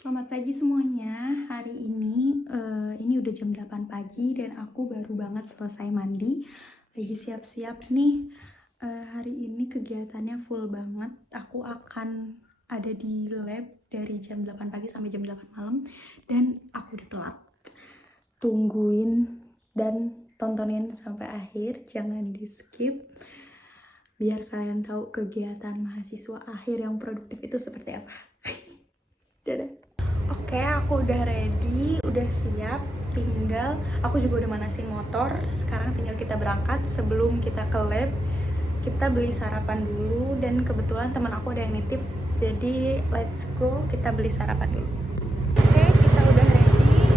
Selamat pagi semuanya. Hari ini udah jam 8 pagi dan aku baru banget selesai mandi. Lagi siap-siap nih. Hari ini kegiatannya full banget. Aku akan ada di lab dari jam 8 pagi sampai jam 8 malam dan aku udah telat. Tungguin dan tontonin sampai akhir, jangan di-skip biar kalian tahu kegiatan mahasiswa akhir yang produktif itu seperti apa. Dadah. Oke, aku udah ready, udah siap. Aku juga udah manasin motor. Sekarang tinggal kita berangkat. Sebelum kita ke lab, kita beli sarapan dulu. Dan kebetulan teman aku ada yang nitip. Jadi let's go, kita beli sarapan dulu. Oke, kita udah ready.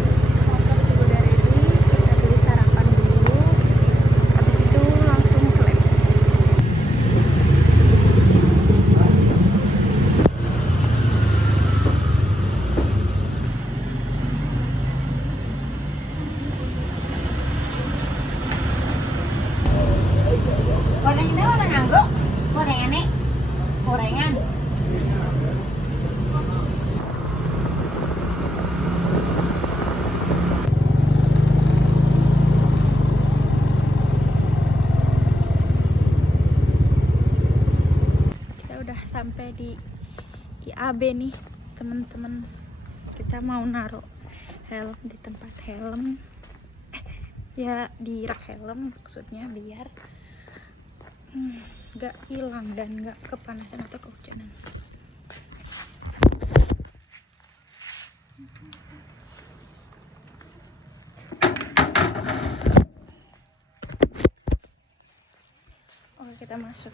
Motor juga udah ready. Kita beli sarapan dulu. Habis itu langsung ke lab. Gorengnya warna nganggo, gorengan gorengan. Kita udah sampai di IAB nih, temen-temen. Kita mau naruh helm di tempat helm, ya di rak helm maksudnya, biar nggak hilang dan nggak kepanasan atau kehujanan. Oke, kita masuk.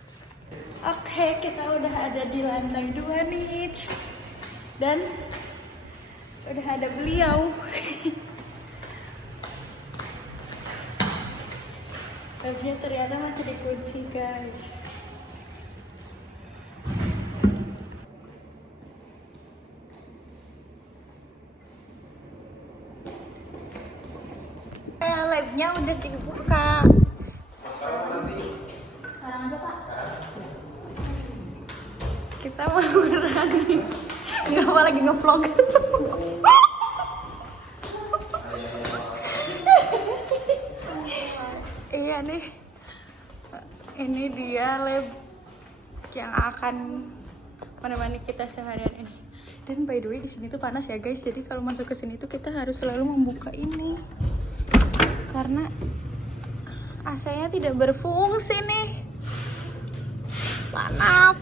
Oke, kita udah ada di lantai 2 nih, dan udah ada beliau. Labnya ternyata masih dikunci, guys. Labnya udah dibuka. Sekarang aja Pak. Kita mau running. Nggak apa lagi ngevlog. Iya nih. Ini dia lab yang akan menemani kita seharian ini. Dan by the way di sini tuh panas ya guys. Jadi kalau masuk ke sini tuh kita harus selalu membuka ini. Karena AC-nya tidak berfungsi nih. Panas.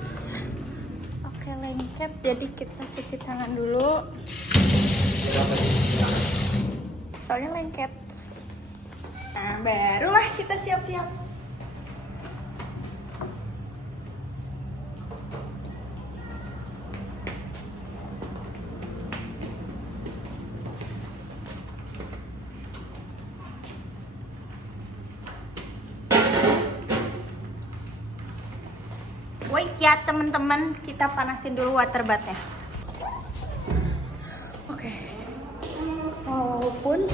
Oke, lengket. Jadi kita cuci tangan dulu. Soalnya lengket. Nah, barulah kita siap-siap. Wait ya teman-teman, kita panasin dulu waterbathnya. Oke. Walaupun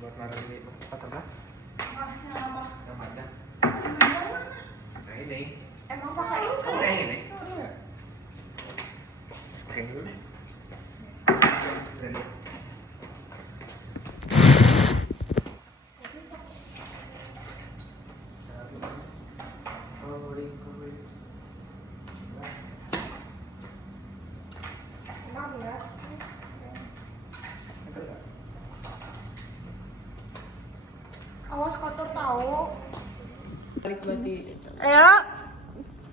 buat naruh ini waterbath yang panjang. Nah ini emang pakai itu. kamu kayak gini pakai dulu deh. Ready. Awas kotor tahu. Balik berarti Ayo,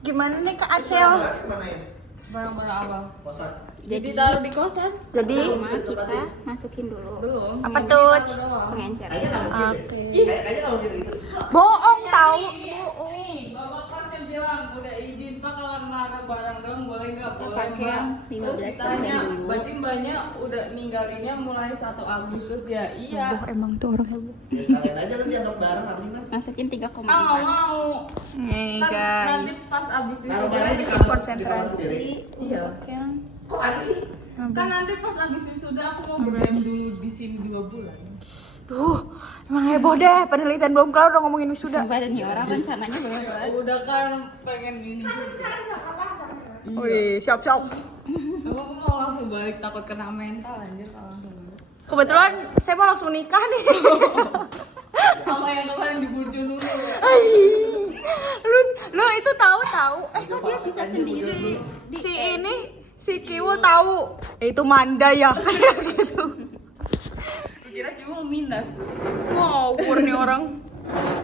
gimana nih Kak Acel? Mana ini? barang-barang abang. Kosan. Jadi taruh di kosan? Jadi Kita masukin dulu Belum. apa Yang tuh? ini taruh doang. pengencer. Kayaknya nggak mungkin deh. Oke. Kayaknya nggak mungkin gitu. Bohong tahu. Nih, bapak pas yang bilang udah izin pak kalau naruh barang doang boleh nggak? Kita Boleh pakai Mbak. 15% Terus ditanya, dulu. berarti mbaknya udah ninggalinnya mulai 1 Agustus ya? Iya. Boh, emang tuh orang heboh. Ya sekalian aja lu diadop bareng apa sih kan? Masukin 3,4. Ah nggak mau. Nih Kan nanti guys, pas abis Naruh wisuda. barang di kamar konsentrasi Iya. untuk yang Kok ada sih? Kan nanti pas abis wisuda aku mau brand dulu di sini 2 bulan. Tuh, emang heboh deh. Penelitian belum kelar udah ngomongin wisuda. Sumpah dan nih orang rencananya banget. Udah kan pengen ini. Wih, siap-siap. Aku mau langsung balik, takut kena mental anjir kalau langsung balik. Kebetulan saya mau langsung nikah nih. Sama yang kemarin dibujuk dulu. Lu itu tahu. Kok dia bisa sendiri? Si Kiwul tahu. Itu Manda ya. Gitu. Kira cuma minus. Wow, ukur nih orang.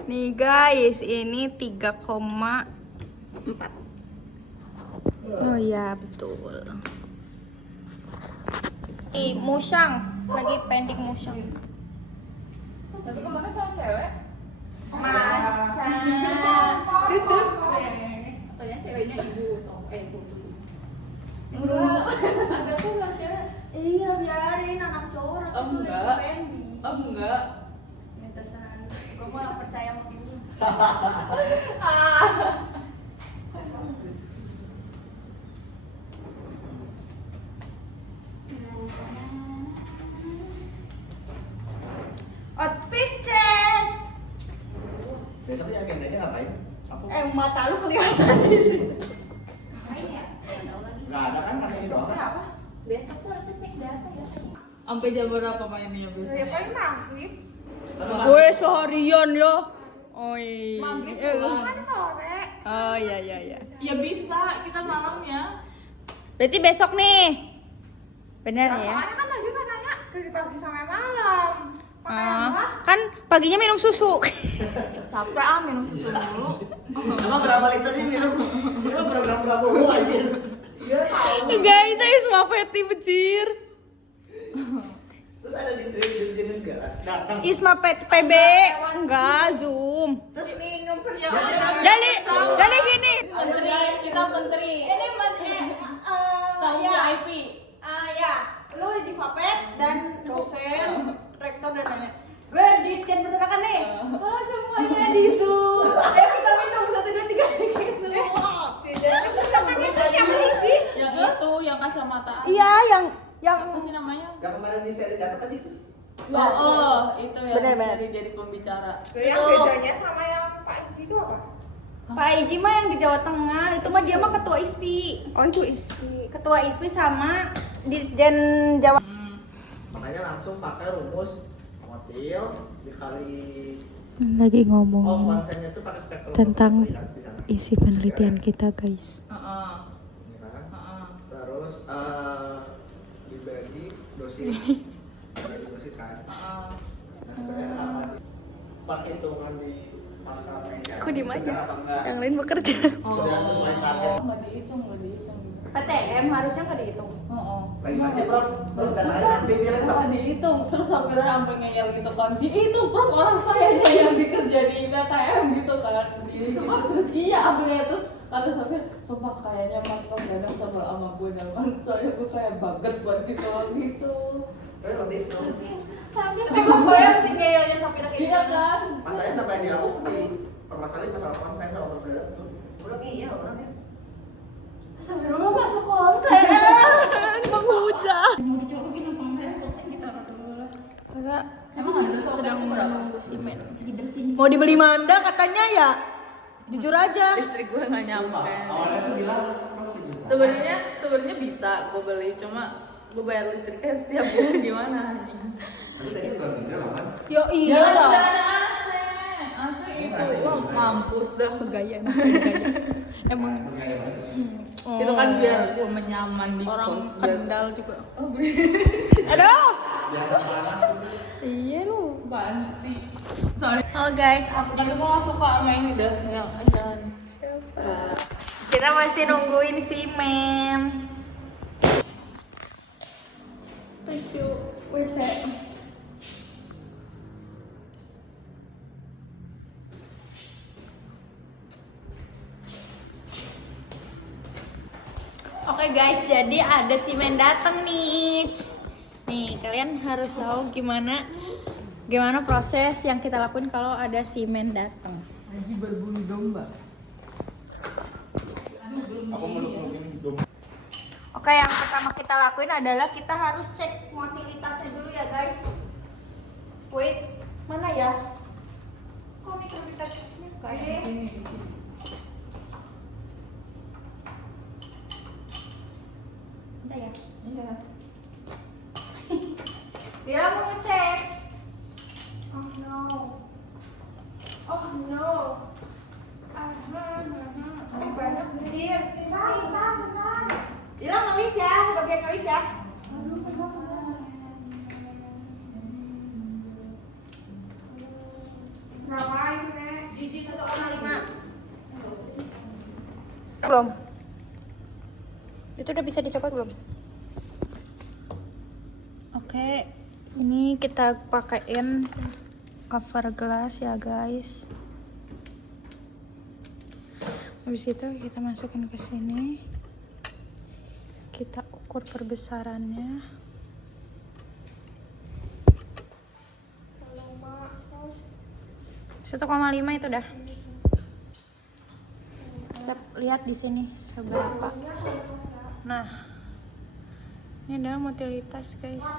Nih guys, ini 3,4. Oh iya, betul. Musang, lagi pending musang. Tapi kemarin sama cewek. Masa? Katanya ceweknya ibu. Ibu. Ada tuh lah cewek. Iya, biarin anak cowok Oh, itu enggak. lagi pending. Oh enggak. Ya terserah. Gue mah percaya sama Kiwul. Outfit check. Besoknya agendanya ngapain? Sabtu? Mata lu kelihatan di sini. Nggak ada kan hari ini doang kan? Apa? Besok tuh harusnya cek data ya. Sampai jam berapa mainnya Ya biasanya? paling maghrib. Gue seharian ya. Oh iya. Maghrib pulang. Kan sore. Oh iya. Ya bisa, kita malamnya. Berarti besok nih. Bener ya? Soalnya kan tadi katanya dari pagi sampai malam. Kan paginya minum susu. Capek minum susu dulu. Emang berapa liter sih minum? Minum berapa buah anjir? Guys, saya semua Fetty becir. Terus ada di jenis gak? Datang. Isma PB. Enggak, Zoom. Terus Minum Ya udah. Jadi gini. Menteri, kita menteri. Ini Tamu VIP. ya, lu di Vapet dan dosen, rektor dan lainnya. Gue ditjen peternakan nih. Semuanya di Zoom. Ayo kita minum 1 2 3 gitu. Peternakan itu siapa sih? Yang itu, yang kacamata. Iya, yang Apa sih namanya? yang kemarin di seri data ke situ. Itu ya. Benar. Jadi pembicara. Yang bedanya sama yang Pak Iji itu apa? Pak Iji mah yang di Jawa Tengah. Itu mah dia mah ketua ISPI. Oh itu ISPI. Ketua ISPI sama Dirjen Jawa. Makanya langsung pakai rumus motil dikali Lagi oh ngomong konsennya itu pakai spektrum tentang di sana. isi penelitian kita, guys. Heeh. Iya kan? Heeh. Terus dibagi dosis kan. Heeh. Nah sebenarnya apa di perhitungan di pasca meja? Kok diem aja? benar apa enggak? Yang lain bekerja. Sudah sesuai target. Nggak dihitung. PTM harusnya nggak dihitung. Lagi masih prof datanya kan dipilih prof. Nggak dihitung, terus sampai ngeyel gitu kan. Dihitung, Prof, orang sayanya yang dikerja di PTM gitu kan. Terus iya, akhirnya terus kata Safir, sumpah kayaknya Mas Prof kadang sebel sama gue dan soalnya gue kayak banget buat gitu. Waktu itu Sambil Emang gue yang sih ngeyelnya sampai lagi. iya kan? masanya sampai di aku di permasalahan masalah konsen sama berbeda tuh. Gue bilang iya orangnya. Sambil dulu masuk konten. Menghujat. Mau dicobain apa enggak? Konten kita dulu. Kakak Emang ada sedang berapa? menunggu simen. Dibersihin. Mau dibeli Manda katanya ya. Jujur aja. Listrik gue nggak nyampe. Awalnya tuh bilang prof sejuta. Sebenarnya bisa gue beli, cuma gue bayar listriknya setiap bulan gimana? Tapi tadi udah bilang kan. Yo Ya iya udah lah. ada AC. AC itu wah mampus dah. Bergaya. Emang Bergaya banget. Itu kan biar gue menyaman di orang kos. Kendal juga. Oh, beli. Aduh. Biasa panas. Iya lu. Apaan sih? Soalnya Oh guys, aku tapi gue gak suka sama ini dah. Jangan. kita masih nungguin simen. Tujuh WC. Oke guys, jadi ada simen datang nih. Nih, kalian harus tahu gimana proses yang kita lakuin kalau ada simen datang. Haji berbulu domba. Aku meluk-melukin domba. Oke, yang pertama kita lakuin adalah kita harus cek motilitasnya dulu ya guys. Wait. Mana ya? Kok mikrobitasnya kayak Ini di sini. Bentar ya. Iya. Dira mau ngecek. Oh no. Oh no. Banyak Dir. Dira ngelis ya, bagian ngelis ya. Ngapain, Nek? Gigi 1,5. Belum. Itu udah bisa dicopot belum? Oke, ini kita pakein cover gelas ya guys. Habis itu kita masukin ke sini. Kita ukur perbesarannya. 1,5 itu dah. Kita lihat di sini seberapa. Nah, ini adalah motilitas guys.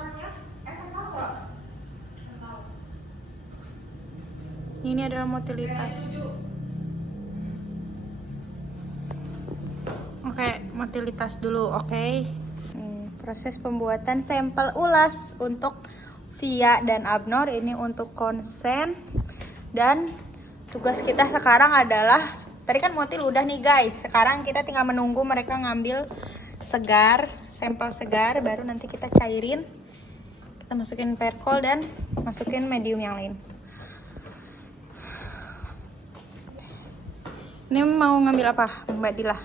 Ini adalah motilitas. Oke, motilitas dulu, oke. Proses pembuatan sampel ulas untuk Via dan Abnor ini untuk konsen. Dan tugas kita sekarang adalah, tadi kan motil udah nih guys, sekarang kita tinggal menunggu mereka ngambil segar, sampel segar, baru nanti kita cairin, kita masukin perkol dan masukin medium yang lain. Ini mau ngambil apa Mbak Dila?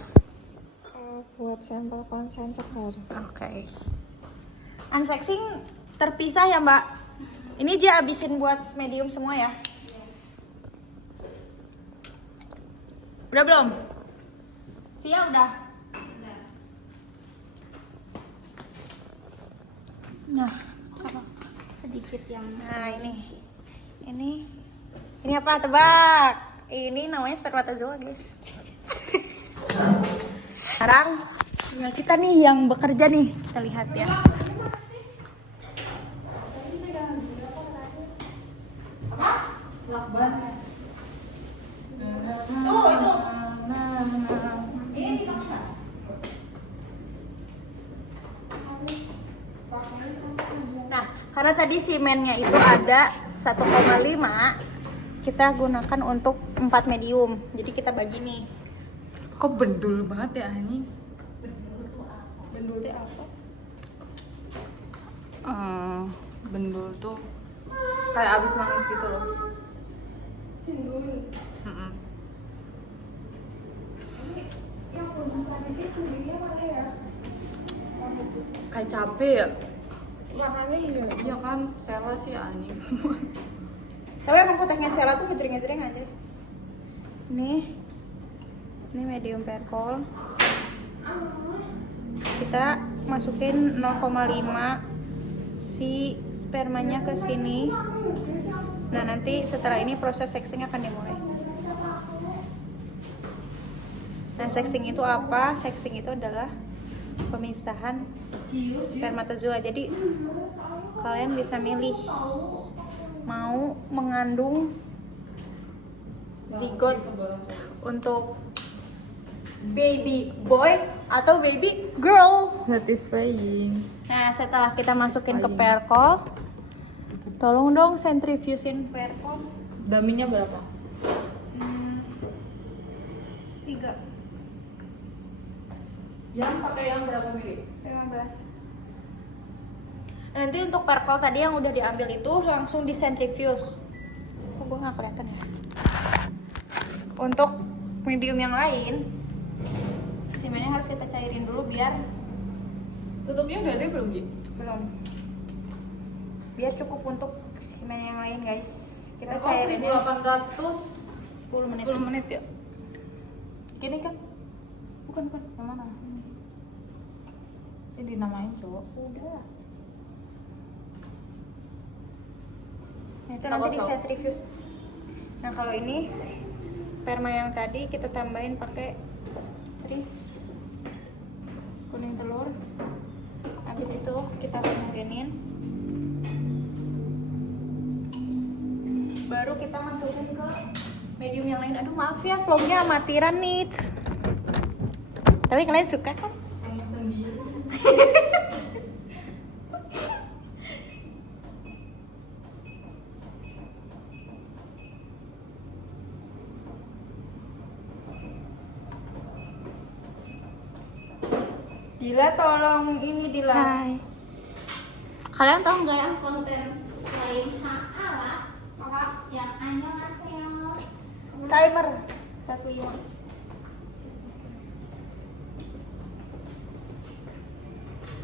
Buat sampel konsen segar. Oke. Unsexing terpisah ya Mbak. Ini dia abisin buat medium semua ya. Udah belum? Via udah? Nah, Sedikit yang nah ini apa tebak? Ini namanya spermatozoa guys. Sekarang tinggal kita nih yang bekerja nih, kita lihat ya. Lakban. Tuh, itu. Nah, karena tadi semennya itu ada 1,5, kita gunakan untuk 4 medium. Jadi kita bagi nih. Kok bendul banget ya anjing? Bendul teh apa? Bendul tuh kayak abis nangis gitu loh. Mm-mm. Kayak capek ya? Iya kan, Sela sih anjing. Tapi emang kuteknya Sela tuh ngejreng-ngejreng aja. Ini medium perkol. Kita masukin 0,5 si spermanya ke sini. Nah, nanti setelah ini proses sexing akan dimulai. Nah, sexing itu apa? Sexing itu adalah pemisahan spermatozoa. Jadi kalian bisa milih mau mengandung zigot untuk baby boy atau baby girl. Satisfying. Nah, setelah kita masukin ke perkol, tolong dong centrifugein perkol. Daminya berapa? 3. Yang pakai yang berapa mili? 15. Nanti untuk perkol tadi yang udah diambil itu langsung di centrifuge. Kok gue nggak kelihatan ya? Untuk medium yang lain, semennya harus kita cairin dulu biar Tutupnya udah ada belum, Ji? belum. Biar cukup untuk semen yang lain, guys. Kita Perkol cairin 1800 10 menit. 10 menit ya? Gini kan? Bukan. Yang mana? Ini dinamain cowok. Udah. Nah, itu nanti di centrifuge. Nah, kalau ini sperma yang tadi kita tambahin pakai tris kuning telur. Habis itu kita homogenin. baru kita masukin ke medium yang lain. Aduh maaf ya vlognya amatiran nih. Tapi kalian suka kan? Dila tolong ini Dila. Hai. Kalian tahu nggak yang konten lain HA lah? Yang annyeonghaseyo. Timer 15.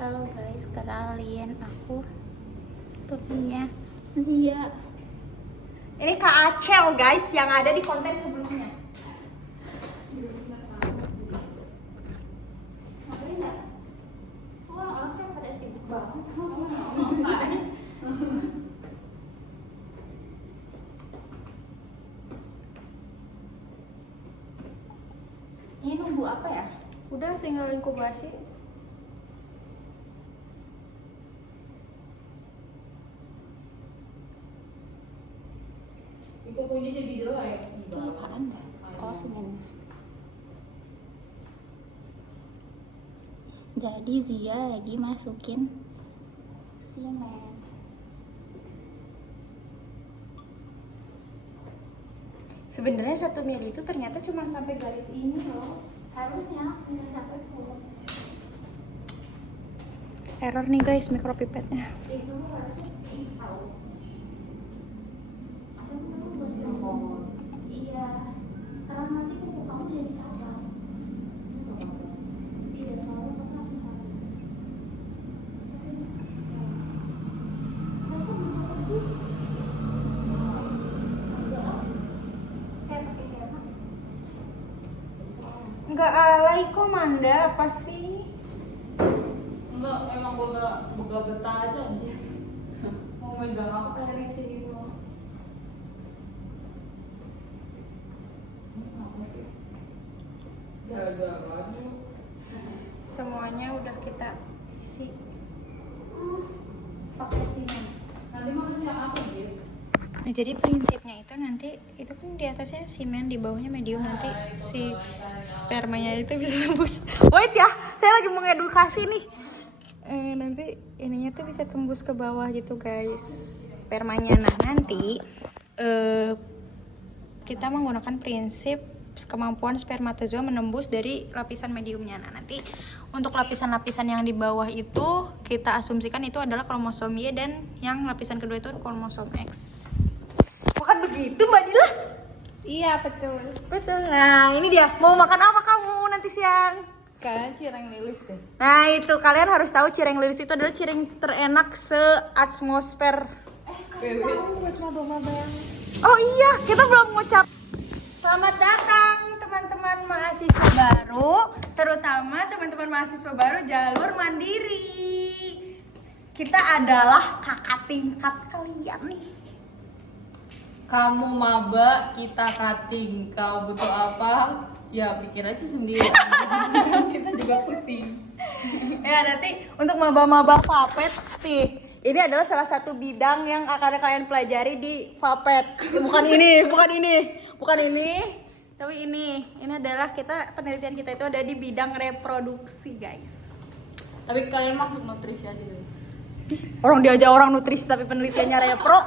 Halo guys, kenalin aku temennya Zia. Ini Kak Acel guys yang ada di konten sebelumnya. Ngapain nggak? Orang-orang kan pada sibuk banget. Ini nunggu apa ya? Udah tinggal inkubasi. Kukunya jadi jelek. Apaan? Oh, semen. Jadi Zia lagi masukin semen. Sebenarnya 1 mili itu ternyata cuma sampai garis ini loh. Harusnya nggak sampai full. Error nih guys mikropipetnya. Itu harusnya sih tahu. Ada dulu buat telepon. Iya. Karena nanti kuku kamu jadi kasar. Iya, soalnya kamu langsung sakit. Tapi ini subscribe. Kamu kok mencoba sih? Enggak. Kayak pakai kertas. Nggak alay kok Manda, apa sih? Enggak, emang gue gak betah aja anjir. Mau megang apa dari sini lo? Jaga-jaga aja. Semuanya udah kita isi pakai sini. Nanti makan siang apa gitu? Nah, jadi prinsipnya itu nanti itu kan di atasnya semen, di bawahnya medium, nanti si spermanya itu bisa tembus. Wait ya, saya lagi mengedukasi nih. Nanti ininya tuh bisa tembus ke bawah gitu guys, spermanya. Nah nanti kita menggunakan prinsip kemampuan spermatozoa menembus dari lapisan mediumnya. Nah nanti untuk lapisan-lapisan yang di bawah itu kita asumsikan itu adalah kromosom Y dan yang lapisan kedua itu kromosom X. Bukan begitu Mbak Dila? Iya betul. Betul. Nah ini dia. Mau makan apa kamu nanti siang? Kalian cireng lilis deh. Nah itu kalian harus tahu cireng lilis itu adalah cireng terenak se-atmosfer. Oh iya, kita belum ngucap. Selamat datang teman-teman mahasiswa baru, terutama teman-teman mahasiswa baru jalur mandiri. Kita adalah kakak tingkat kalian nih. Kamu maba, kita cutting. Kau butuh apa? Ya pikir aja sendiri. Kita juga pusing. Ya nanti untuk maba-maba Fapet nih, ini adalah salah satu bidang yang akan kalian pelajari di Fapet. Bukan ini, tapi ini adalah penelitian kita itu ada di bidang reproduksi guys. Tapi kalian masuk nutrisi aja guys. Orang diajak orang nutrisi tapi penelitiannya repro.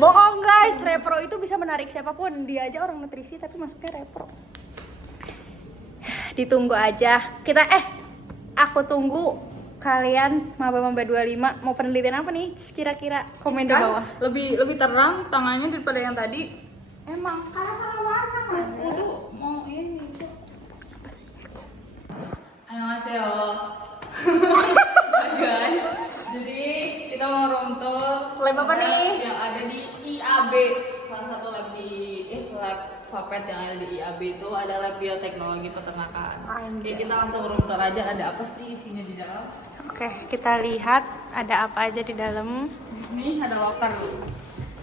Bohong guys, repro itu bisa menarik siapapun. Dia aja orang nutrisi tapi masuknya repro. Ditunggu aja. Aku tunggu kalian maba-maba 25 mau penelitian apa nih? Kira-kira komen di bawah. Lebih terang tangannya daripada yang tadi. Emang karena salah warna kan? Aku tuh mau ini. Annyeonghaseyo. Guys, jadi kita mau room tour Lab apa nih? yang ada di IAB. Salah satu lab lab Fapet yang ada di IAB itu ada lab bioteknologi peternakan. Jadi kita langsung room tour aja, ada apa sih isinya di dalam. Oke, kita lihat ada apa aja di dalam. Ini ada locker.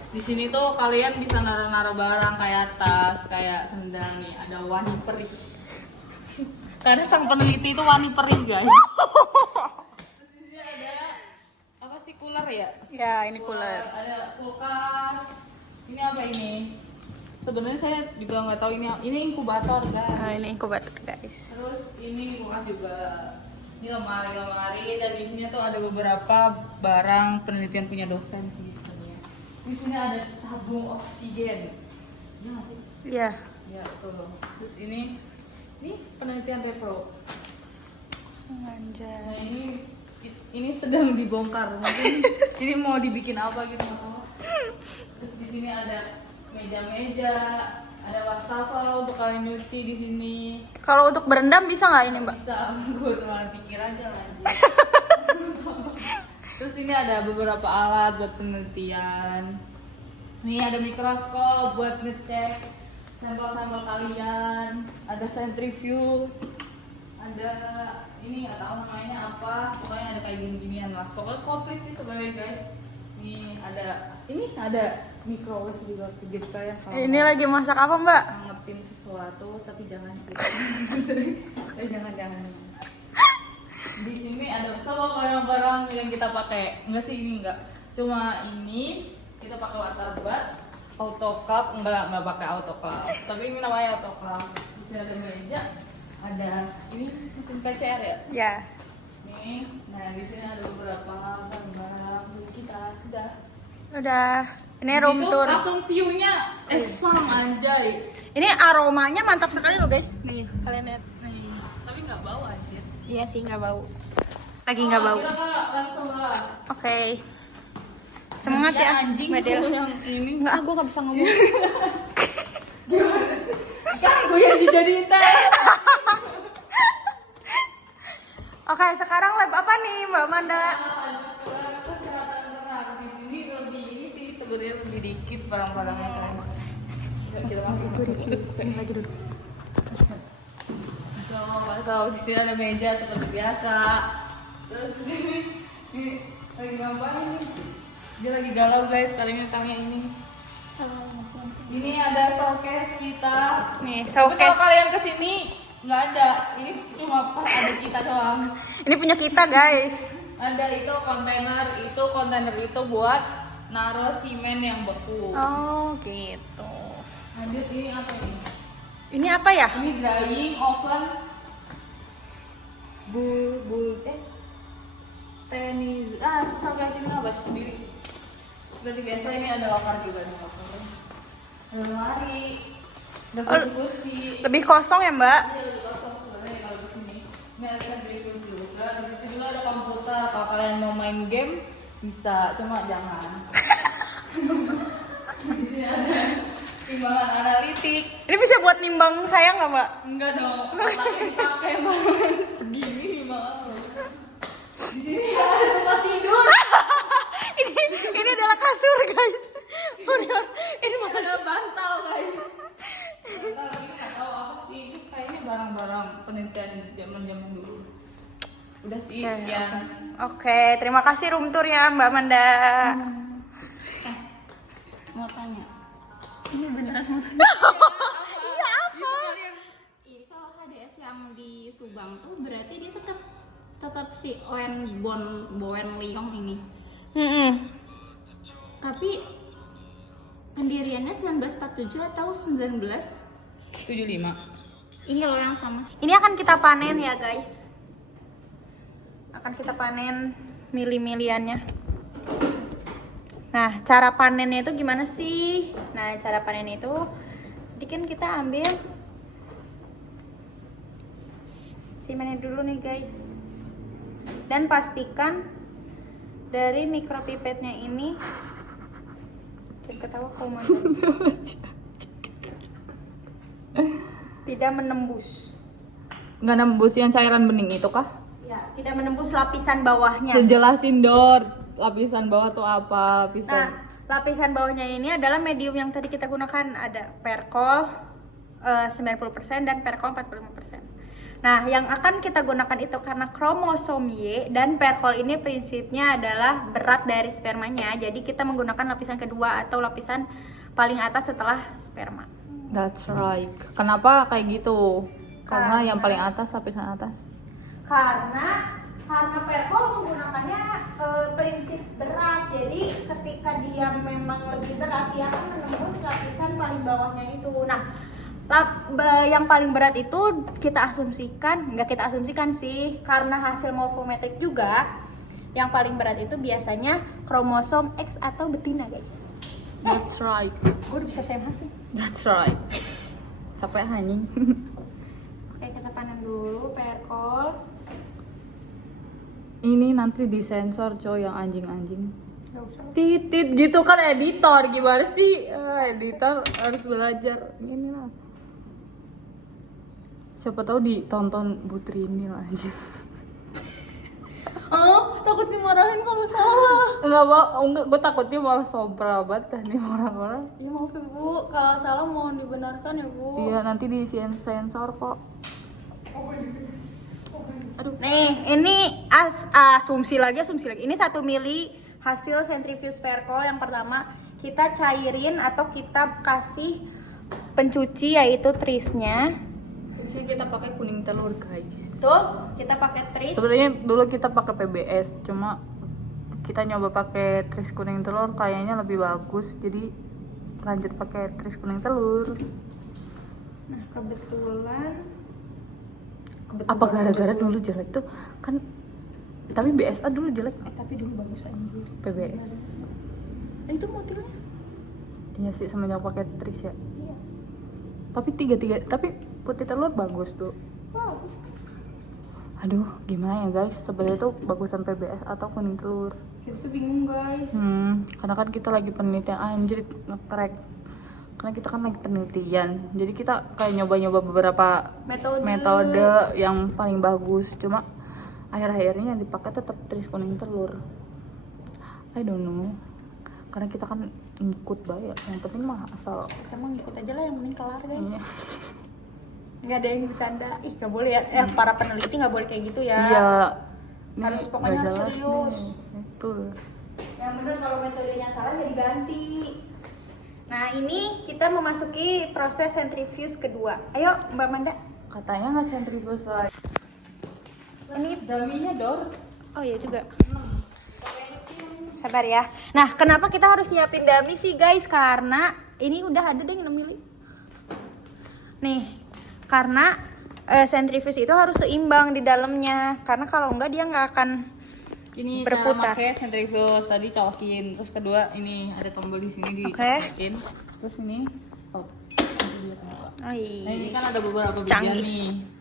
Di sini tuh kalian bisa naruh-naruh barang kayak tas, kayak sendal nih. Ada wani perih. Karena sang peneliti itu wani perih guys. Terus di sini ada apa sih, cooler ya? Ya, ini cooler. Ada kulkas, Ini apa ini? Sebenarnya saya juga nggak tahu ini inkubator guys. Nah, ini inkubator guys. Terus ini rumah juga. Ini lemari dan di sini tuh ada beberapa barang penelitian punya dosen sih sebenarnya. Di sini ada tabung oksigen. Iya nggak sih? Iya. Ya betul. Terus ini penelitian repro. Nah Anjay. ini sedang dibongkar. Mungkin ini mau dibikin apa gitu nggak tahu. Terus di sini ada meja-meja, ada wastafel untuk kalian nyuci di sini. Kalau untuk berendam bisa nggak ini, Mbak? Bisa, gue cuma pikir aja lagi. Terus ini ada beberapa alat buat penelitian. Ini ada mikroskop buat ngecek sampel-sampel kalian. Ada centrifuge. Ada ini nggak tahu namanya apa. Pokoknya ada kayak gini-ginian lah. Pokoknya komplit sih sebenarnya guys. Ini ada microwave juga kejut kayak kalau Ini lagi masak apa, Mbak? ngangetin sesuatu tapi jangan sih. jangan. Di sini ada semua barang-barang yang kita pakai. Enggak sih ini enggak. Cuma ini kita pakai waterbat, autoclave enggak pakai autoclave. Tapi ini namanya autoclave. Di sini ada meja, ada ini mesin PCR ya. Ya. Nih, nah di sini ada beberapa barang-barang kita Udah. Ini room itu tour. langsung view-nya expand anjay. Ini aromanya mantap sekali loh, guys. Nih, kalian lihat. Nih. Tapi nggak bau aja. Iya sih, nggak bau. Lagi nggak bau. Kita langsung lah. Oke. Semangat Nanti ya, anjing Mbak Del. tuh yang ini. Enggak, aku nggak bisa ngomong. Kan gue yang dijadiin tes. Oke, sekarang lab apa nih, Mbak Manda? Kesehatan ternak di sini lebih ini sih sebenarnya lebih dikit barang-barangnya guys. Yuk, kita masuk Ini lagi duduk. Tahu di sini ada meja seperti biasa. Terus di sini ini lagi ngapain nih? Dia lagi galau guys kali ini tanya ini. Ini ada showcase kita. Nih, Tapi kalau showcase. kalian kesini nggak ada. Ini cuma pas ada kita doang. Ini punya kita, guys. Ada kontainer itu buat naruh semen yang beku. Oh, gitu. Lanjut ini apa ini? Ini apa ya? Ini drying oven susah guys ini apa sendiri. Seperti biasa ini ada loker juga nih loker. Ada lemari, ada kursi. Lebih kosong ya, Mbak? Iya lebih kosong sebenarnya kalau di sini. Ini ada kursi juga. Di situ juga ada komputer. Kalau kalian mau main game bisa, cuma jangan. Di sini ada timbangan analitik. Ini bisa buat nimbang saya nggak, Mbak? Enggak dong, otaknya dipakai banget. Segini nih maaf. Di sini ada tempat tidur. ini adalah kasur, guys. Ini Ada bantal guys. Bantal ini nggak tahu apa sih. Ini kayaknya barang-barang penelitian zaman dulu. Udah sih sekian. Oke, terima kasih room tour ya, Mbak Manda. Mau tanya. Iya, apa? Ini kalau HDS yang di Subang tuh berarti dia tetap si Boen Liong ini. Tapi pendiriannya 1947 atau 1975? Ini loh yang sama. Ini akan kita panen ya, guys. Akan kita panen mili-miliannya. Nah, cara panennya itu gimana sih? Nah, cara panen itu jadi kan kita ambil semennya dulu nih, guys. Dan pastikan dari mikropipetnya ini ketawa komandan tidak menembus. Nggak nembus yang cairan bening itu kah? Ya, tidak menembus lapisan bawahnya. Sejelasin Dor, lapisan bawah tuh apa? Nah, lapisan bawahnya ini adalah medium yang tadi kita gunakan. Ada perkol 90% dan perkol 45%. Nah, yang akan kita gunakan itu karena kromosom Y dan perkol ini prinsipnya adalah berat dari spermanya. Jadi kita menggunakan lapisan kedua atau lapisan paling atas setelah sperma. That's right. Kenapa kayak gitu? Karena yang paling atas lapisan atas. Karena karena perkol menggunakannya prinsip berat, jadi ketika dia memang lebih berat dia akan menembus lapisan paling bawahnya itu. Nah, yang paling berat itu kita asumsikan, nggak kita asumsikan sih, karena hasil morfometrik juga, yang paling berat itu biasanya kromosom X atau betina, guys. That's right. Gue udah bisa semhas nih. That's right. Capek anjing. Oke, kita panen dulu perkol. Ini nanti disensor coy yang anjing-anjing. Gak usah. Titit gitu kan editor, gimana sih? Editor harus belajar ini lah. Siapa tahu ditonton Butrini lah aja. Oh, takut dimarahin kalau salah. Enggak, gue takutnya malah sompral banget nih orang-orang. Ya maaf ya Bu, kalau salah mohon dibenarkan ya Bu. Iya, nanti di sensor kok. Aduh. Nih, ini asumsi lagi. Ini 1 mili hasil centrifuge perkol yang pertama. Kita cairin atau kita kasih pencuci yaitu trisnya. Di sini kita pakai kuning telur, guys. Tuh, kita pakai tris. Sebenarnya dulu kita pakai PBS, cuma kita nyoba pakai tris kuning telur kayaknya lebih bagus. Jadi lanjut pakai tris kuning telur. Nah, kebetulan Apa gara-gara dulu jelek tuh kan, tapi BSA dulu jelek. tapi dulu bagus anjir. PBS. Itu motifnya. Iya sih, semenjak pakai tris ya. Iya. Tapi tapi putih telur bagus tuh. Bagus. Aduh, gimana ya guys? Sebenarnya tuh bagusan PBS atau kuning telur. Kita tuh bingung, guys. Karena kan kita lagi penelitian, anjir nge-crack. Karena kita kan lagi penelitian, jadi kita kayak nyoba-nyoba beberapa metode yang paling bagus. Cuma akhir-akhirnya yang dipakai tetap tris kuning telur. I don't know. Karena kita kan ngikut banget. Yang penting mah asal Kita mau ngikut aja lah, yang penting kelar, guys. Iya. Nggak ada yang bercanda. Ih, nggak boleh ya. Para peneliti nggak boleh kayak gitu ya. Iya. Harus Ini pokoknya nggak harus jelas serius. nih. Betul. Yang bener kalau metodenya salah jadi ganti. Nah, ini kita memasuki proses centrifuge kedua. Ayo, Mbak Manda. Katanya nggak sentrifuge lagi. Ini Daminya Dor. oh iya juga. Sabar ya. Nah, kenapa kita harus nyiapin dummy sih, guys? Karena ini udah ada deh yang 6 mili. Nih, karena centrifuge itu harus seimbang di dalamnya. Karena kalau enggak dia nggak akan Ini berputar. cara pakai centrifuge tadi colokin. Terus kedua ini ada tombol di sini dicolokin. Terus ini stop. Oh iya. Nah, ini kan ada beberapa bagian Canggih. nih.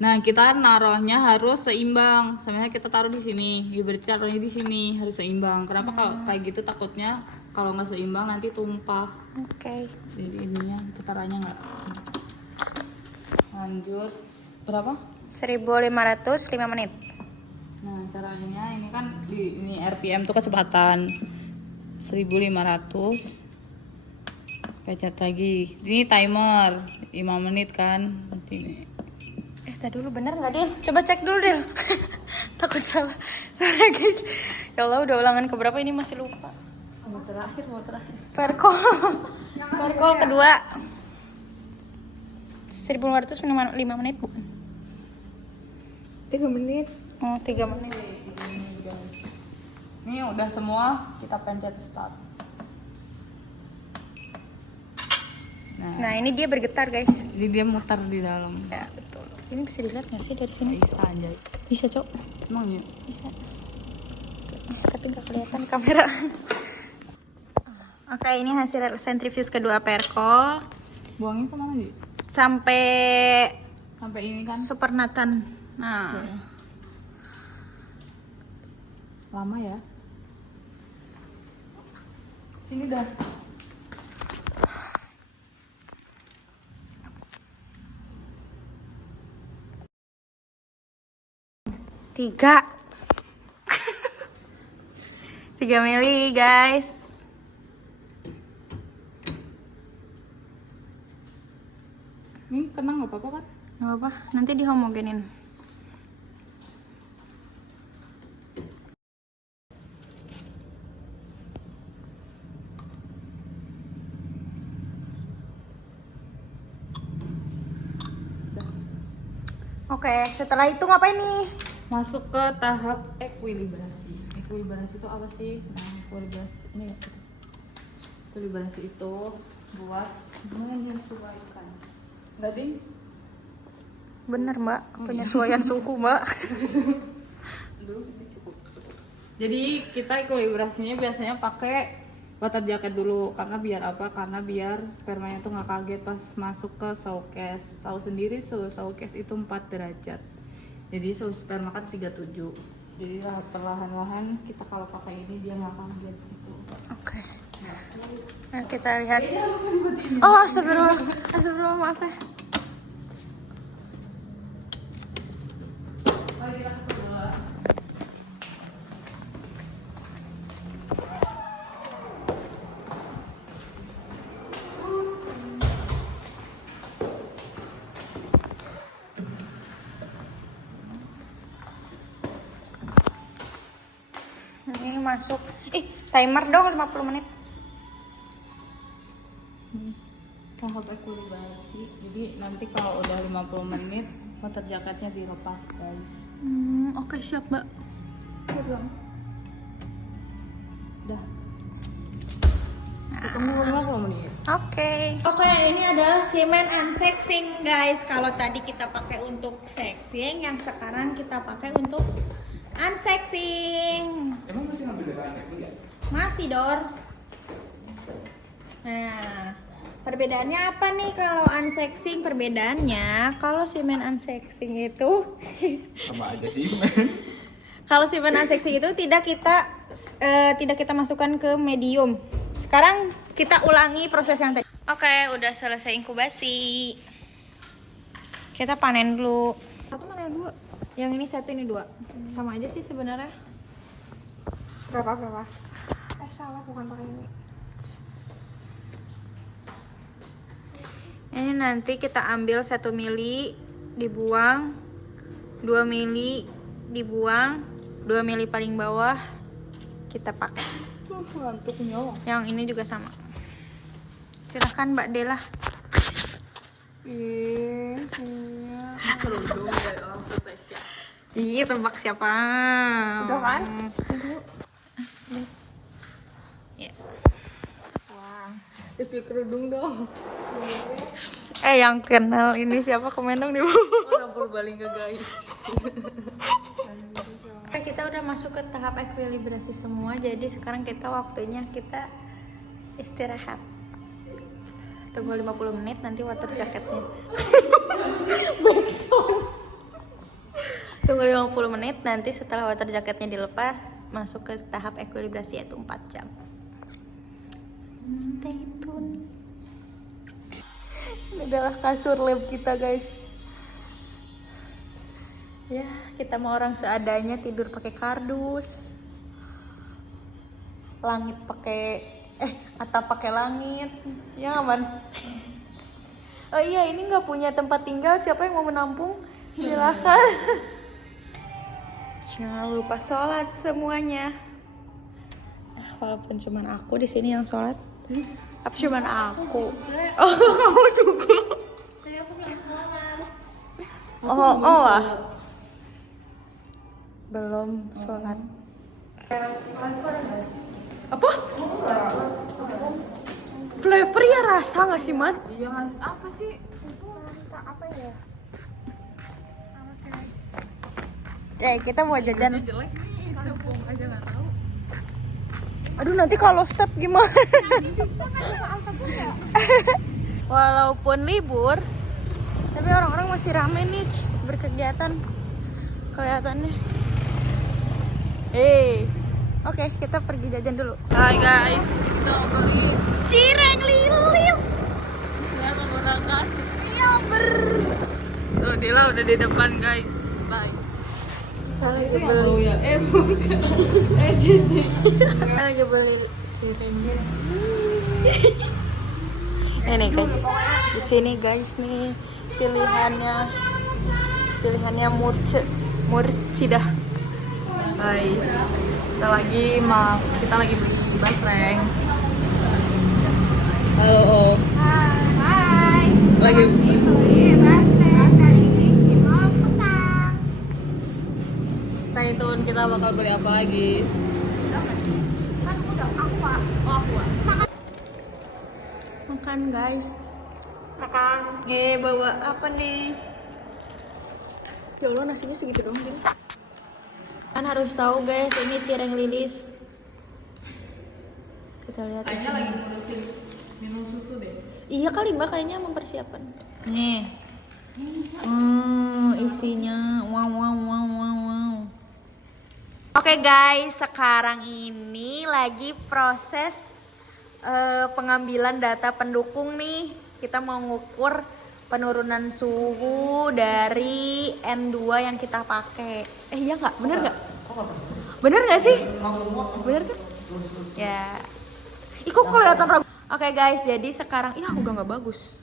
Nah, kita naruhnya harus seimbang. Sampai kita taruh di sini. Berarti taruhnya di sini harus seimbang. Kenapa kalau kayak gitu takutnya kalau nggak seimbang nanti tumpah. Oke. Jadi ininya putarannya nggak. Lanjut berapa? 1505 menit. Nah, caranya ini kan ini RPM tuh kecepatan 1500. Pencet lagi. Ini timer 5 menit kan. Nanti ini. Tadi dulu bener nggak, Din? Coba cek dulu, Din. Takut salah. Soalnya, guys. Ya Allah, udah ulangan keberapa ini masih lupa. Mau terakhir. Perkol. Perkol kedua. 1505 menit bukan? 3 menit. Oh, 3 menit. Ini udah semua, kita pencet start. Nah, ini dia bergetar, guys. Jadi dia muter di dalam. Ya, betul. Ini bisa dilihat nggak sih dari sini? Bisa aja. Bisa, Cok. Emang ya? Bisa. Tapi nggak kelihatan kamera. Oke, ini hasil centrifuge kedua perkol. Buangin sama lagi. Sampai Sampai ini kan supernatan. Nah, lama ya. Sini dah. tiga 3 mili, guys. Ini kena nggak apa-apa kan? Nggak apa-apa, nanti dihomogenin. Oke, setelah itu ngapain nih? masuk ke tahap ekuilibrasi. Ekuilibrasi itu apa sih? Nah, ekuilibrasi ini ekuilibrasi itu buat menyesuaikan. Enggak ding? Bener mbak, penyesuaian suhu mbak. Cukup. Jadi kita ekuilibrasinya biasanya pakai water jacket dulu, karena biar apa? Karena biar spermanya tuh nggak kaget pas masuk ke showcase. Tahu sendiri suhu showcase itu 4 derajat. Jadi suhu sperma kan 37. Jadi perlahan-lahan kita kalau pakai ini dia nggak kaget gitu. Oke. Nah, kita lihat. Oh, astagfirullah. Astagfirullah, maaf ya. Mari kita ke sebelah. Ini masuk. Timer dong 50 menit. Tahap ekuilibrasi. Jadi nanti kalau udah 50 menit water jaketnya dilepas, guys. Oke, siap, Mbak. Dah. Tunggu 50 menit. Oke. Oke, ini adalah semen unsexing guys. Kalau tadi kita pakai untuk sexing, yang sekarang kita pakai untuk unsexing. Emang masih ngambil dari unsexing ya? Masih, Dor. Nah, perbedaannya apa nih kalau unsexing? Perbedaannya kalau semen unsexing itu Sama aja sih. kalau semen unsexing itu tidak kita masukkan ke medium. Sekarang kita ulangi proses yang tadi. Oke, udah selesai inkubasi. Kita panen dulu. Satu mana yang dua? Yang ini satu, ini dua. Sama aja sih sebenarnya. Berapa? Salah, bukan pakai ini. Ini nanti kita ambil 1 mili dibuang, 2 mili dibuang, 2 mili paling bawah kita pakai. Ngantuknya. Yang ini juga sama. Silahkan Mbak Dela. Kerudung dari orang spesial. Iya, tebak siapa? Udah kan? Ya. Tapi kerudung dong. Yang kenal ini siapa, komen dong di bawah. Orang Purbalingga, guys. Oke, kita udah masuk ke tahap ekuilibrasi semua. Jadi sekarang waktunya kita istirahat. Tunggu 50 menit, nanti water jacketnya. Tunggu 50 menit, nanti setelah water jacketnya dilepas, masuk ke tahap ekuilibrasi yaitu 4 jam. Stay tune. Ini adalah kasur lab kita, guys. Ya, kita mau orang seadanya, tidur pakai kardus. Langit pakai atap pakai langit. Ya, aman. Oh iya, ini nggak punya tempat tinggal, siapa yang mau menampung? Silakan. Jangan lupa sholat semuanya. Walaupun cuman aku di sini yang sholat. Apa cuman aku? Oh, kamu juga. Tapi aku belum sholat. Oh, belum sholat. Apa? Flavor ya, rasa nggak sih, Man? Jangan apa sih? Apa ya? Kita mau jajan. Jelek nih, sempung aja nggak tahu. Aduh, nanti kalau step gimana? Walaupun libur, tapi orang-orang masih rame nih berkegiatan. Kelihatannya. Oke, kita pergi jajan dulu. Hai guys, kita mau beli Cireng lilis. dengan menggunakan Yober. Tuh, Dila udah di depan guys. Bye. Kita lagi beli. Ya, bukan. Cici. Kita lagi beli cireng. Ini guys. Di sini guys nih pilihannya murci dah. Hai. Kita lagi beli basreng. Halo. Hai. Lagi Beli basreng dari Cimol Petang. Stay tune, kita bakal beli apa lagi? Kan udah aqua. Oh, aqua. Makan guys. Makan. Bawa apa nih? Ya Allah, nasinya segitu doang deh. Kan harus tahu guys, ini cireng lilis. Kita lihat. Kayaknya lagi ngurusin minum susu deh. Iya kali Mbak, kayaknya mempersiapkan. Nih. Isinya wow. Oke guys, sekarang ini lagi proses pengambilan data pendukung nih. Kita mau ngukur penurunan suhu dari N2 yang kita pakai. Iya nggak? Bener nggak? Bener nggak sih? Bener kan? Ya. Ih kok kelihatan ragu. Oke guys, jadi sekarang udah nggak bagus.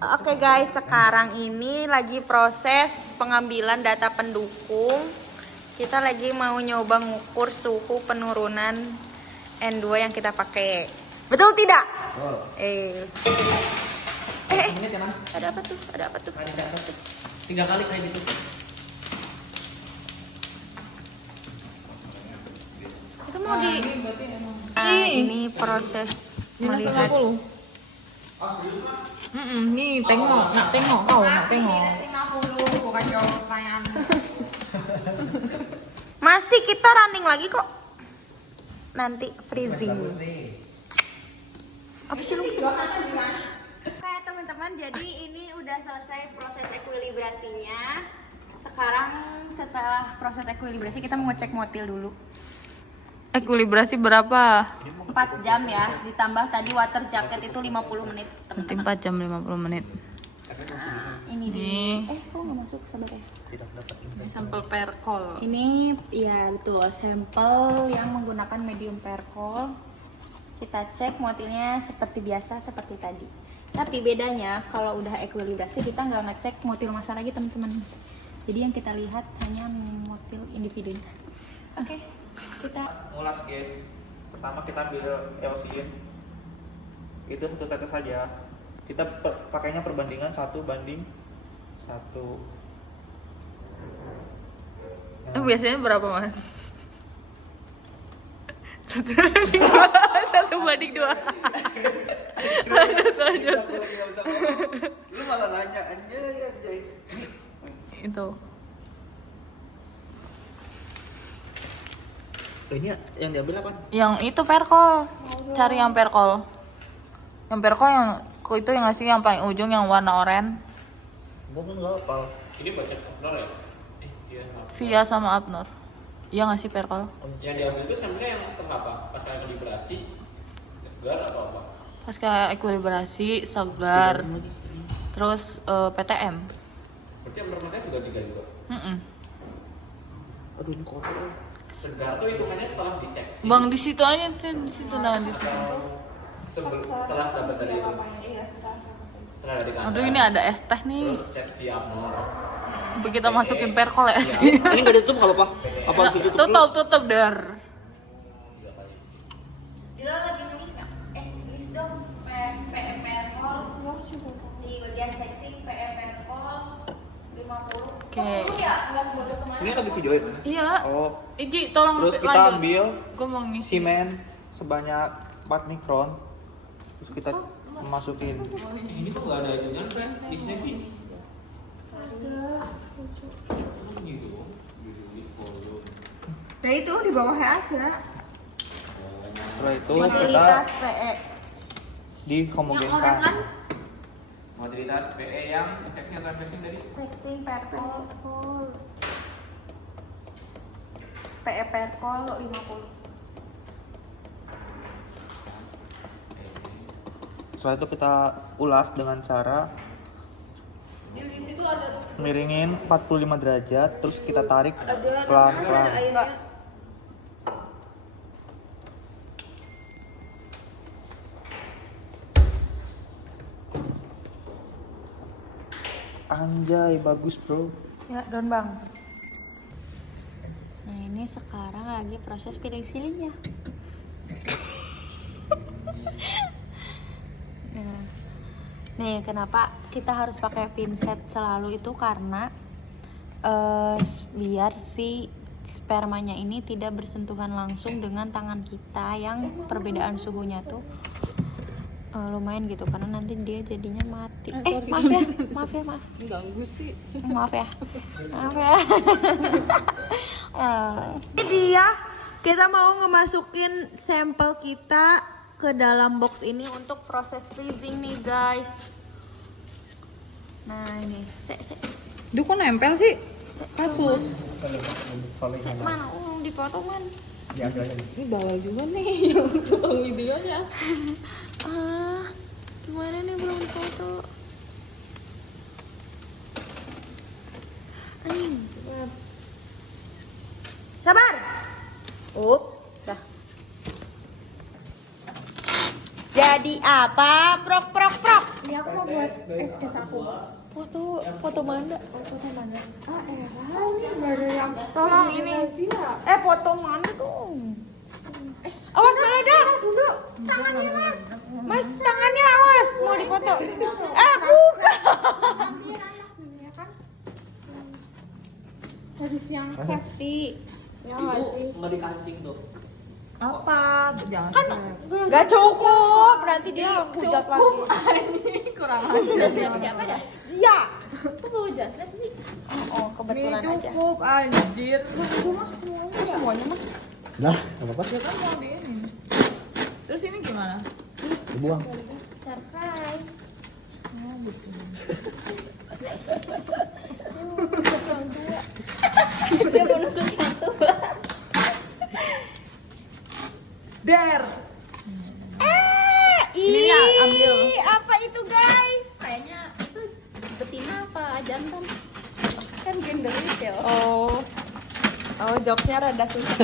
Oke guys, sekarang ini lagi proses pengambilan data pendukung. Kita lagi mau nyoba ngukur suhu penurunan N2 yang kita pakai. Betul tidak? Oh. Ini teman. Ada apa tuh? Ada apa tuh? 3 kali kayak gitu. Itu mau di. Ini berarti emang. Nah, ini proses melihat. Nih tengok, nak tengok kau, nak tengok. 50, bukan jawab pertanyaan. Masih kita running lagi kok. Nanti freezing. Apa sih lu? Oke teman-teman, jadi ini udah selesai proses ekuilibrasinya. Sekarang setelah proses ekuilibrasi kita mau ngecek motil dulu. Ekuilibrasi berapa? 4 jam ya, ditambah tadi water jacket itu 50 menit Nanti teman-teman. 4 jam 50 menit. Nah, ini di kok nggak masuk sahabat ya? Ini sampel perkol. Ini ya betul, sampel yang menggunakan medium perkol. Kita cek motilnya seperti biasa, seperti tadi. Tapi bedanya kalau udah ekuilibrasi kita nggak ngecek motil massa lagi teman-teman. Jadi yang kita lihat hanya motil individunya. Oke, kita Ngulas guys. Pertama kita ambil Eosin. Itu 1 tetes saja. Kita pakainya perbandingan 1 banding 1. Biasanya berapa mas? 1 banding 2. 1 banding 2. Lanjut. Lu malah nanya anjay. Itu. Ini yang diambil apa? Yang itu perkol. Cari yang perkol. Yang perkol yang itu yang ngasih yang paling ujung yang warna oranye. Gua enggak hafal. Ini baca Abnor ya? Iya. Via sama Abnor. Iya ngasih perkol. Yang diambil itu sampelnya yang setengah apa? Pas kalian kalibrasi, segar atau apa? Pas kayak ekuilibrasi, segar, terus PTM. Berarti yang bermakna juga 3 juga. Aduh ini kotor. Segar tuh hitungannya setelah diseksi. Bang di situ aja tuh, di situ nah di situ. Setelah dapat dari itu. Setelah dari kandang. Aduh ini ada es teh nih. Terus cek di Abnor. Sampai kita masukin perkol ya sih. Ini enggak ditutup enggak apa-apa. Apa harus ditutup? Tutup der. Dila lagi nulis nggak? Nulis dong PE perkol di bagian seksi PE perkol 50. Oke. Ya, nggak sebodoh kemarin. Ini lagi videoin. Iya. Oh. Iji tolong Terus kita lanjut. ambil Gue mau ngisi. simen sebanyak 4 mikron. Terus kita masukin. Ini tuh nggak ada hitungan kan? Di sini Ci. Nah itu di bawahnya aja. Setelah itu kita Motilitas PE. dihomogenkan. Modalitas PE yang seksi atau inverting tadi? Seksi perkol PE perkol 50. Setelah itu kita ulas dengan cara miringin 45 derajat, terus kita tarik pelan-pelan. Anjay, bagus bro. Ya, don bang. Nah ini sekarang lagi proses piling-silingnya. Nah, nih kenapa kita harus pakai pinset selalu itu karena biar si spermanya ini tidak bersentuhan langsung dengan tangan kita yang perbedaan suhunya tuh lumayan gitu, karena nanti dia jadinya mati. Maaf ya. Ganggu sih. Maaf ya. Jadi ya, kita mau ngemasukin sampel kita ke dalam box ini untuk proses freezing nih guys. Nah ini, Duh kok nempel sih? Kasus. Mana dipotong man? Ini bawal juga nih yang tukang videonya. Gimana nih belum foto? Sabar. Dah. Jadi apa? Prok. Ini aku mau buat SKS aku. Foto Manda. Nggak ada yang Tolong ini. Foto Manda dong. Awas meledak. dulu. Mas, tangannya awas. Mau dipoto. Bukan. Harus yang safety. Ya nggak sih? Nggak dikancing tuh. Apa? Gak cukup. Nanti dia hujat lagi. Udah siapa dah? Iya. Aku bawa jas sih. Oh, kebetulan aja. Cukup anjir. Semuanya mas. Nah, apa-apa? Ya kan mau ini. Terus ini gimana? Dibuang. Surprise. Dia mau nusuk satu. Der. Ini ya, ambil. Apa itu guys? Kayaknya itu betina apa jantan? Kan genderis ya. Oh, jokesnya rada susah.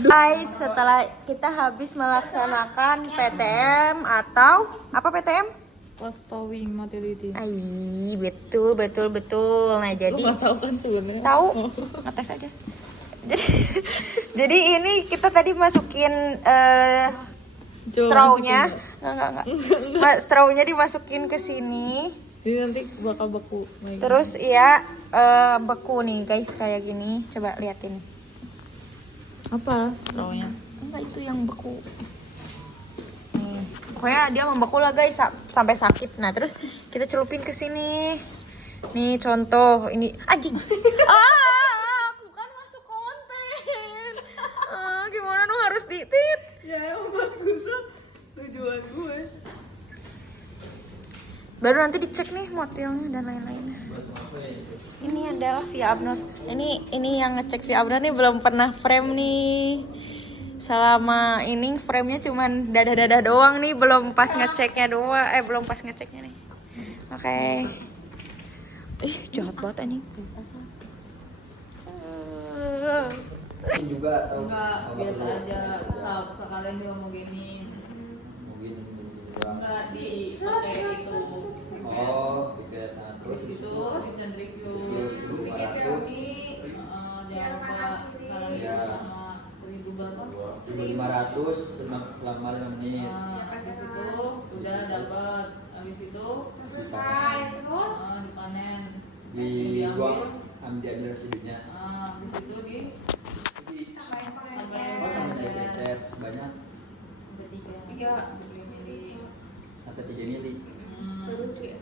Guys, setelah kita habis melaksanakan PTM atau apa PTM? Post towing motility. Ai, betul. Nah, jadi Lu nggak tahu kan sebenarnya? tahu ngetes aja. Jadi ini kita tadi masukin strawnya, enggak. Strawnya dimasukin ke sini. Ini nanti bakal beku. Terus ya beku nih guys kayak gini. Coba liatin. Apa strawnya? Enggak, itu yang beku. Pokoknya dia membeku lah guys sampai sakit. Nah, terus kita celupin ke sini. Nih contoh ini anjing. Aku kan masuk konten. Gimana dong harus ditit. Ya emang bagus tujuan gue. Baru nanti dicek nih motilnya dan lain-lainnya. Ini adalah via Abnor. Ini yang ngecek via Abnor nih belum pernah frame nih. Selama ini frame-nya cuman dadah-dadah doang nih, belum pas ngeceknya doang. Belum pas ngeceknya nih. Oke. Ih, jahat banget anjing. Ini juga atau Enggak, biasa aja. Sekalian dia mau gini. mungkin Enggak dipakai itu. Oh, tiket. Nah, terus Itu bisa review. Bikin selfie. Jangan lupa kalian Ya. sama 1000 berapa? 1.500 selama 5 menit. Habis itu udah dapat. Habis itu Selesai. Terus dipanen. Dibuang, ambil residenya. Habis itu di tambahin tambahin pengecer. Cecer sebanyak tiga mili. sampai 3 mili. Baru dia.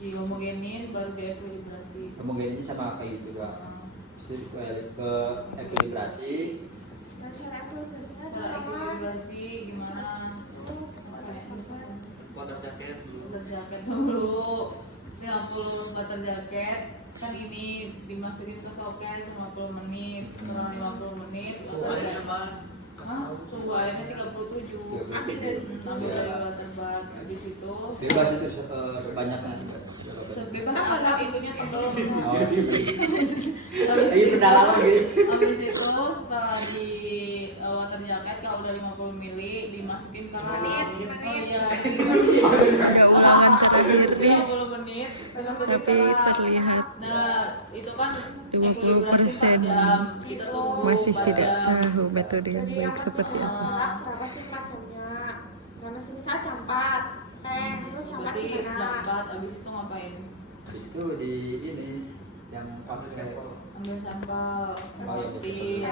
Di homogenin baru diekuilibrasi. Kemudian ini sama kayak gitu bang. Terus ke ekuilibrasi. Dan cara evaluasinya Cara apa? ekuilibrasi gimana? Water jacket dulu. Butter jacket dulu 50 butter jacket kan ini dimasukin ke soket 50 menit. Setelah 50 menit butter jacket. Hah? Suhu airnya 37. Ambil dari situ. Ambil dari water bath. Habis itu Bebas itu sebanyak. bebas asal itunya tebal. Oh, Habis ini pendalaman guys. Habis itu setelah di water jacket kalau udah 50 ml dimasukin ke Menit. Oh iya. Ada ulangan terakhir 50 menit dimasukin Tapi ke keran. terlihat Nah, itu kan 50% 4 jam. Kita tunggu masih 4 tidak jam. tahu metode yang Jadi baik yang seperti apa. berat berapa sih macamnya? Nah, misal jam 4. Terus jam 4 Berarti jam gimana? 4 abis itu ngapain? Itu di ini yang pakai sampel. Ambil sampel, posting.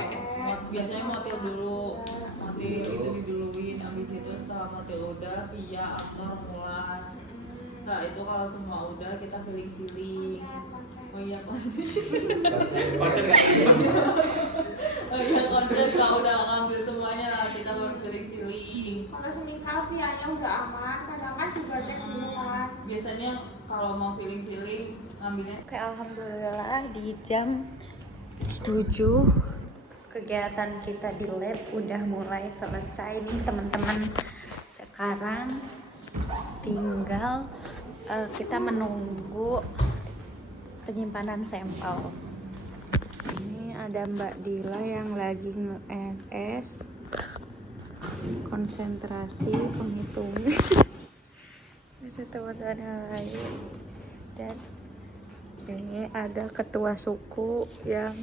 Biasanya motil dulu, motil itu diduluin. Abis itu setelah motil udah, via aktor mulas. Setelah itu kalau semua udah kita feeling siling. Oh iya konser. Konser nggak? Oh iya konser kalau udah ngambil semuanya lah kita baru feeling siling. Kalau semisal via-nya udah aman, kadang kan juga cek dulu kan. Biasanya kalau mau feeling siling ngambilnya. Oke, alhamdulillah di jam 7 kegiatan kita di lab udah mulai selesai nih teman-teman. Sekarang tinggal kita menunggu penyimpanan sampel. Ini ada Mbak Dila yang lagi nge-SS konsentrasi penghitungan. Ada teman-teman yang lain dan ini ada ketua suku yang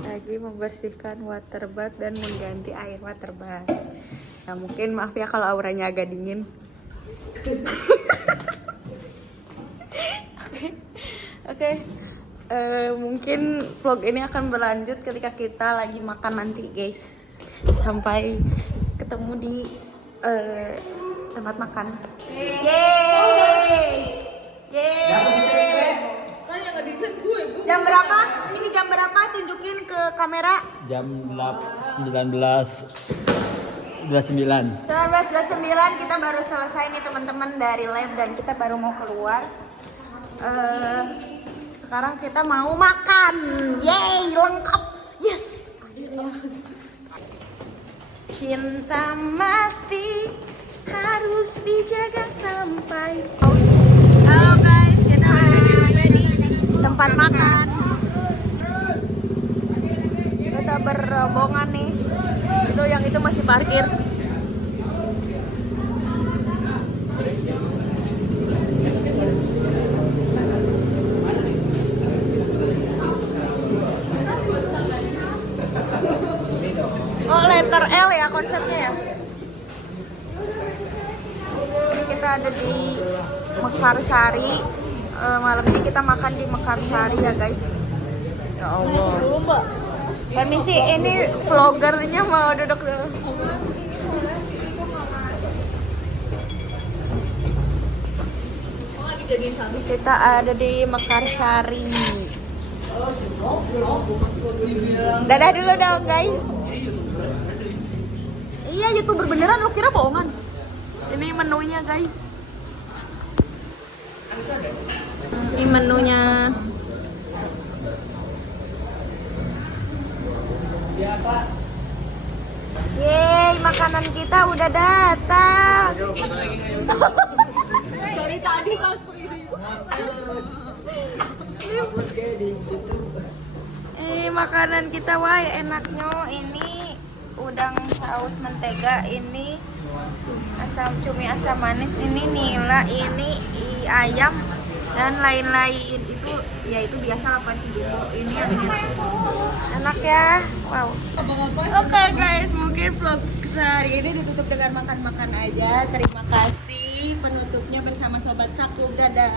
lagi membersihkan waterbath dan mengganti air waterbath. Nah mungkin maaf ya kalau auranya agak dingin. Oke. Mungkin vlog ini akan berlanjut ketika kita lagi makan nanti guys. Sampai ketemu di tempat makan. Yeay. Yeay. Tanya nggak desain gue. Jam berapa? Ini jam berapa? Tunjukin ke kamera. Jam 19.29. 19.29 kita baru selesai nih teman-teman dari lab dan kita baru mau keluar. Sekarang kita mau makan. Yeay, lengkap. Yes. Cinta mati harus dijaga sampai. Halo guys, kita ada di tempat makan. Kita berombongan nih. Itu yang itu masih parkir. Oh, letter L ya konsepnya ya. Kita ada di Mekarsari. Malam ini kita makan di Mekarsari ya guys. Ya Allah. Permisi, ini vlogernya mau duduk dulu. Kita ada di Mekarsari. Dadah dulu dong guys. Iya, YouTuber beneran, lo kira bohongan. Ini menunya guys. Ini menunya. Yeay, makanan kita udah datang. Dari tadi pas Ini makanan kita, wah enaknya. Ini udang saus mentega, ini asam cumi asam manis, ini nila, ini ayam dan lain-lain. Itu ya itu biasa apa sih dulu. Ini enak ya. Wow. Oke guys, mungkin vlog sehari ini ditutup dengan makan-makan aja. Terima kasih. Penutupnya bersama Sobat Saku. Dadah.